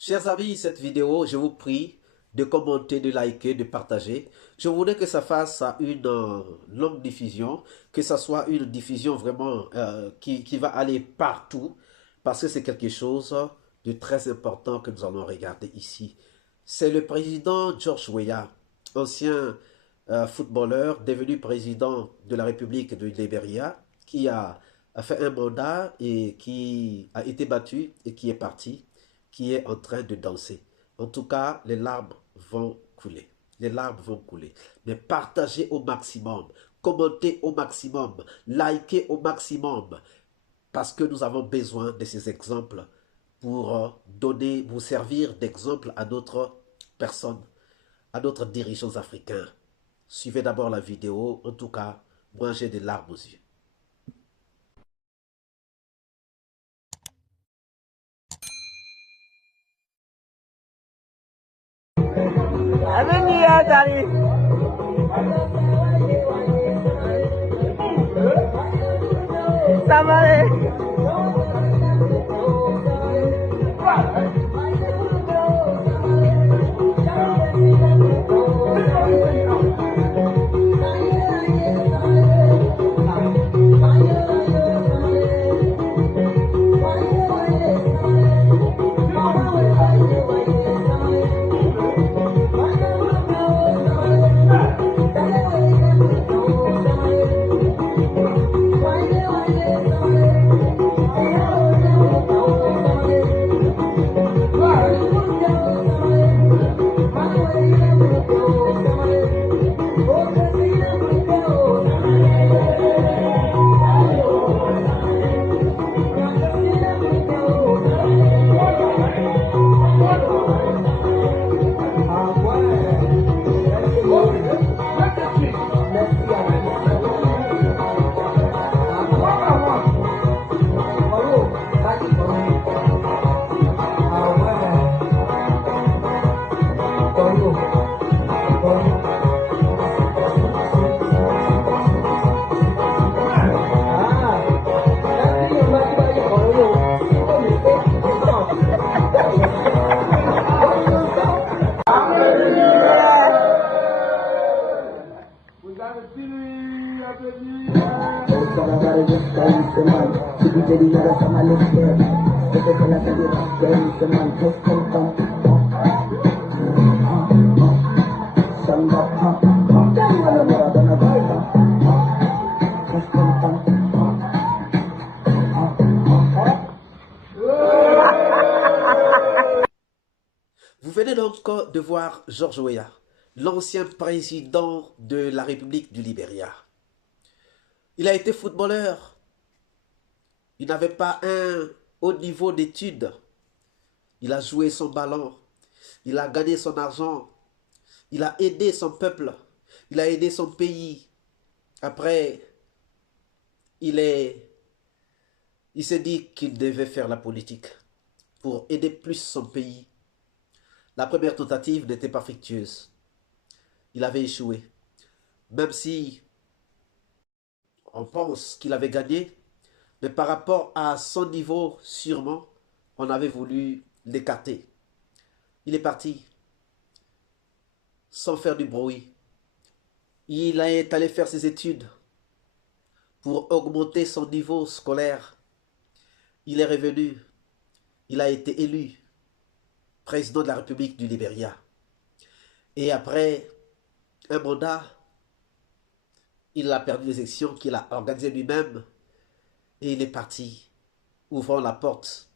Chers amis, cette vidéo, je vous prie de commenter, de liker, de partager. Je voudrais que ça fasse une longue diffusion, que ça soit une diffusion vraiment qui va aller partout, parce que c'est quelque chose de très important que nous allons regarder ici. C'est le président George Weah, ancien footballeur, devenu président de la République du Libéria, qui a fait un mandat et qui a été battu et qui est parti, qui est en train de danser. En tout cas, les larmes vont couler. Les larmes vont couler. Mais partagez au maximum, commentez au maximum, likez au maximum, parce que nous avons besoin de ces exemples pour donner, vous servir d'exemple à d'autres personnes, à d'autres dirigeants africains. Suivez d'abord la vidéo. En tout cas, moi j'ai des larmes aux yeux. Avenir dari Samare. Vous venez donc de voir George Weah, l'ancien président de la République du Libéria. Il a été footballeur. Il n'avait pas un haut niveau d'études. Il a joué son ballon. Il a gagné son argent. Il a aidé son peuple. Il a aidé son pays. Après, il s'est dit qu'il devait faire la politique pour aider plus son pays. La première tentative n'était pas fructueuse. Il avait échoué. Même si on pense qu'il avait gagné, mais par rapport à son niveau, sûrement, on avait voulu l'écarter. Il est parti sans faire du bruit. Il est allé faire ses études pour augmenter son niveau scolaire. Il est revenu. Il a été élu président de la République du Libéria. Et après un mandat, il a perdu les élections qu'il a organisées lui-même et il est parti, ouvrant la porte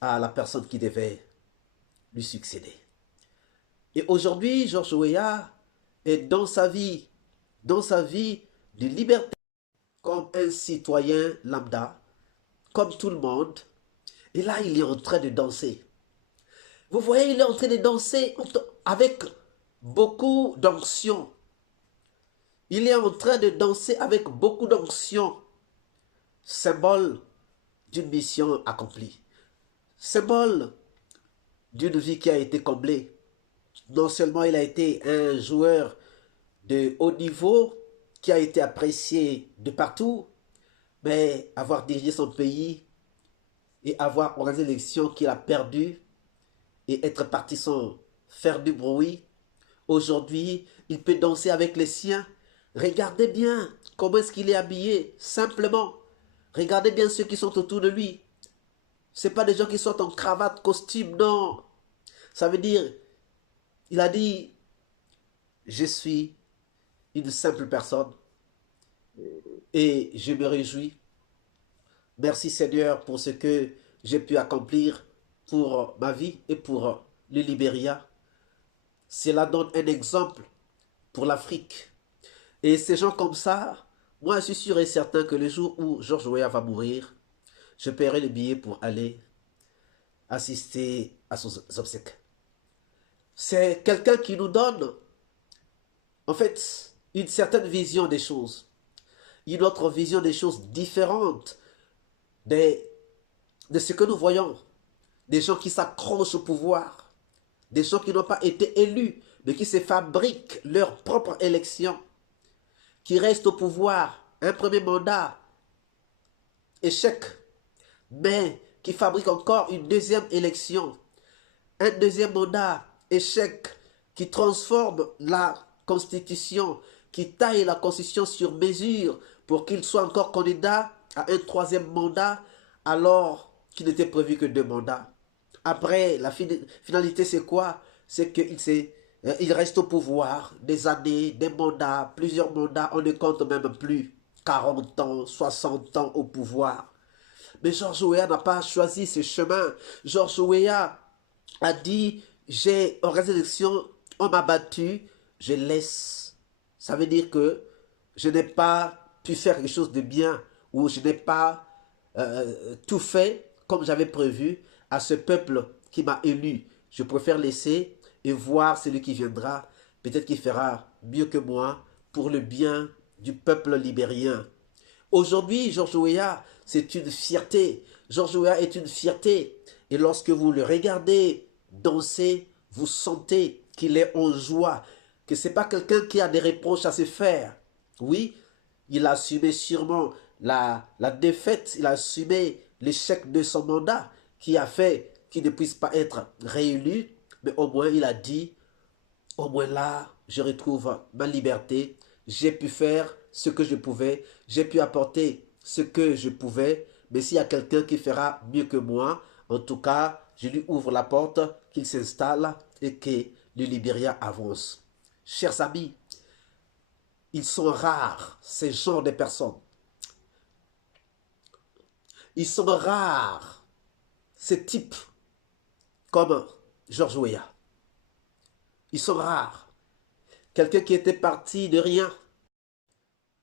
à la personne qui devait lui succéder. Et aujourd'hui, George Weah est dans sa vie de liberté, comme un citoyen lambda, comme tout le monde. Et là, il est en train de danser. Vous voyez, il est en train de danser avec beaucoup d'onction. Il est en train de danser avec beaucoup d'onction, symbole d'une mission accomplie, symbole d'une vie qui a été comblée. Non seulement il a été un joueur de haut niveau qui a été apprécié de partout, mais avoir dirigé son pays et avoir organisé l'élection qu'il a perdue et être parti sans faire du bruit. Aujourd'hui, il peut danser avec les siens. Regardez bien comment est-ce qu'il est habillé, simplement. Regardez bien ceux qui sont autour de lui. Ce pas des gens qui sont en cravate, costume, non. Ça veut dire, il a dit, je suis une simple personne et je me réjouis. Merci Seigneur pour ce que j'ai pu accomplir pour ma vie et pour le Libéria. Cela donne un exemple pour l'Afrique. Et ces gens comme ça, moi je suis sûr et certain que le jour où George Weah va mourir, je paierai le billet pour aller assister à son obsèques. C'est quelqu'un qui nous donne, en fait, une certaine vision des choses, une autre vision des choses différentes des, de ce que nous voyons. Des gens qui s'accrochent au pouvoir, des gens qui n'ont pas été élus, mais qui se fabriquent leur propre élection, qui restent au pouvoir, un premier mandat, échec, mais qui fabriquent encore une deuxième élection, un deuxième mandat, échec, qui transforme la Constitution, qui taille la Constitution sur mesure pour qu'il soit encore candidat à un troisième mandat alors qu'il n'était prévu que 2 mandats. Après, la finalité, c'est quoi? C'est qu'il reste au pouvoir des années, des mandats, plusieurs mandats, on ne compte même plus 40 ans, 60 ans au pouvoir. Mais George Weah n'a pas choisi ce chemin. George Weah a dit, j'ai organisé l'élection, on m'a battu, je laisse. Ça veut dire que je n'ai pas pu faire quelque chose de bien ou je n'ai pas tout fait comme j'avais prévu à ce peuple qui m'a élu. Je préfère laisser et voir celui qui viendra. Peut-être qu'il fera mieux que moi pour le bien du peuple libérien. Aujourd'hui, George Weah, c'est une fierté. George Weah est une fierté. Et lorsque vous le regardez danser, vous sentez qu'il est en joie, que ce n'est pas quelqu'un qui a des reproches à se faire. Oui, il a assumé sûrement la défaite, il a assumé l'échec de son mandat qui a fait qu'il ne puisse pas être réélu, mais au moins il a dit, au moins là, je retrouve ma liberté, j'ai pu faire ce que je pouvais, j'ai pu apporter ce que je pouvais, mais s'il y a quelqu'un qui fera mieux que moi, en tout cas, je lui ouvre la porte, qu'il s'installe et que le Libéria avance. Chers amis, ils sont rares, ces genres de personnes. Ils sont rares, ces types comme George Weah. Ils sont rares. Quelqu'un qui était parti de rien,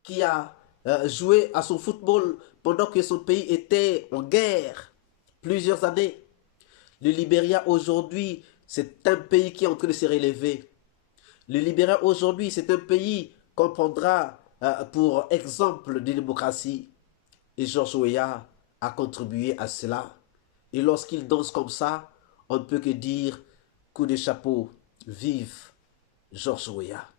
qui a joué à son football pendant que son pays était en guerre plusieurs années. Le Libéria aujourd'hui, c'est un pays qui est en train de se relever. Le Libéria aujourd'hui, c'est un pays qu'on prendra pour exemple de démocratie. Et George Weah a contribué à cela. Et lorsqu'il danse comme ça, on ne peut que dire, coup de chapeau, vive George Weah.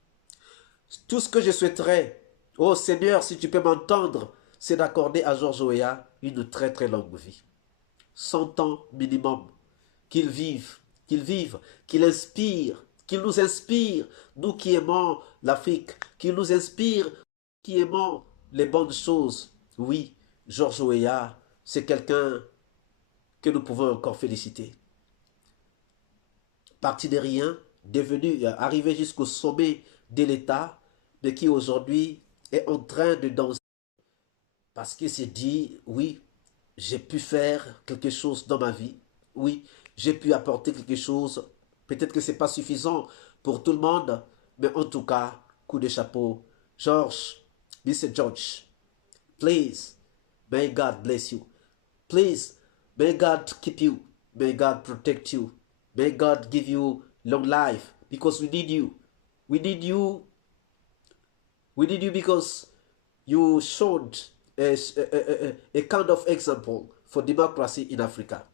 Tout ce que je souhaiterais, oh Seigneur, si tu peux m'entendre, c'est d'accorder à George Weah une très très longue vie. 100 ans minimum. Qu'il vive, qu'il inspire, qu'il nous inspire, nous qui aimons l'Afrique, qu'il nous inspire, qui aimons les bonnes choses. Oui, George Weah, c'est quelqu'un que nous pouvons encore féliciter. Parti de rien, devenu, arrivé jusqu'au sommet de l'État, mais qui aujourd'hui est en train de danser parce qu'il s'est dit, oui, j'ai pu faire quelque chose dans ma vie. Oui, j'ai pu apporter quelque chose. Peut-être que ce n'est pas suffisant pour tout le monde, mais en tout cas, coup de chapeau. George, Mr. George, please, may God bless you. Please, may God keep you. May God protect you. May God give you long life because we need you. We need you. We need you because you showed a kind of example for democracy in Africa.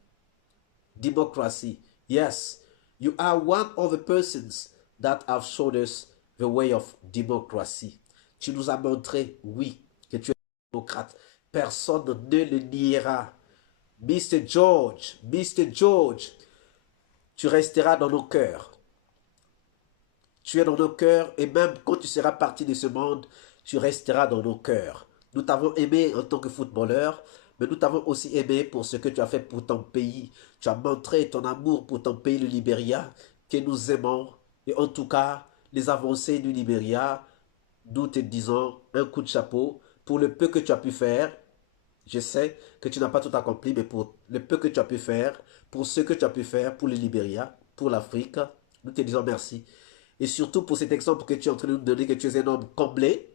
Democracy, yes, you are one of the persons that have showed us the way of democracy. Tu nous as montré, oui, que tu es démocrate. Personne ne le niera. Mr. George, Tu resteras dans nos cœurs. Tu es dans nos cœurs et même quand tu seras parti de ce monde, tu resteras dans nos cœurs. Nous t'avons aimé en tant que footballeur, mais nous t'avons aussi aimé pour ce que tu as fait pour ton pays. Tu as montré ton amour pour ton pays, le Libéria, que nous aimons. Et en tout cas, les avancées du Libéria, nous te disons un coup de chapeau pour le peu que tu as pu faire. Je sais que tu n'as pas tout accompli, mais pour le peu que tu as pu faire, pour ce que tu as pu faire pour le Libéria, pour l'Afrique, nous te disons merci. Et surtout pour cet exemple que tu es en train de nous donner, que tu es un homme comblé,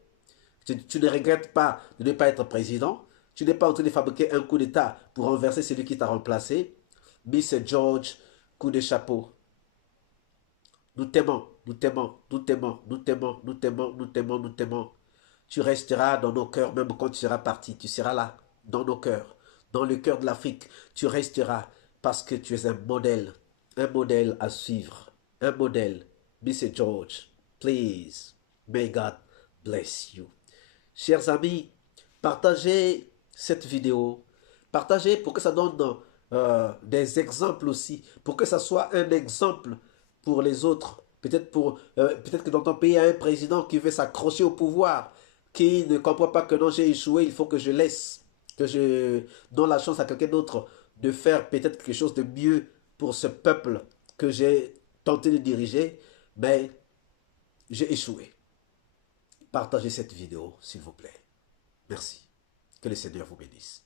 tu ne regrettes pas de ne pas être président, tu n'es pas en train de fabriquer un coup d'État pour renverser celui qui t'a remplacé. Miss George, coup de chapeau. Nous t'aimons, nous t'aimons, nous t'aimons, nous t'aimons, nous t'aimons, nous t'aimons, nous t'aimons. Tu resteras dans nos cœurs, même quand tu seras parti. Tu seras là, dans nos cœurs, dans le cœur de l'Afrique. Tu resteras parce que tu es un modèle à suivre, un modèle. Miss George, please, may God bless you. Chers amis, partagez cette vidéo. Partagez pour que ça donne des exemples aussi, pour que ça soit un exemple pour les autres. Peut-être que dans ton pays, il y a un président qui veut s'accrocher au pouvoir, qui ne comprend pas que non, j'ai échoué, il faut que je laisse, que je donne la chance à quelqu'un d'autre de faire peut-être quelque chose de mieux pour ce peuple que j'ai tenté de diriger, mais j'ai échoué. Partagez cette vidéo, s'il vous plaît. Merci. Que le Seigneur vous bénisse.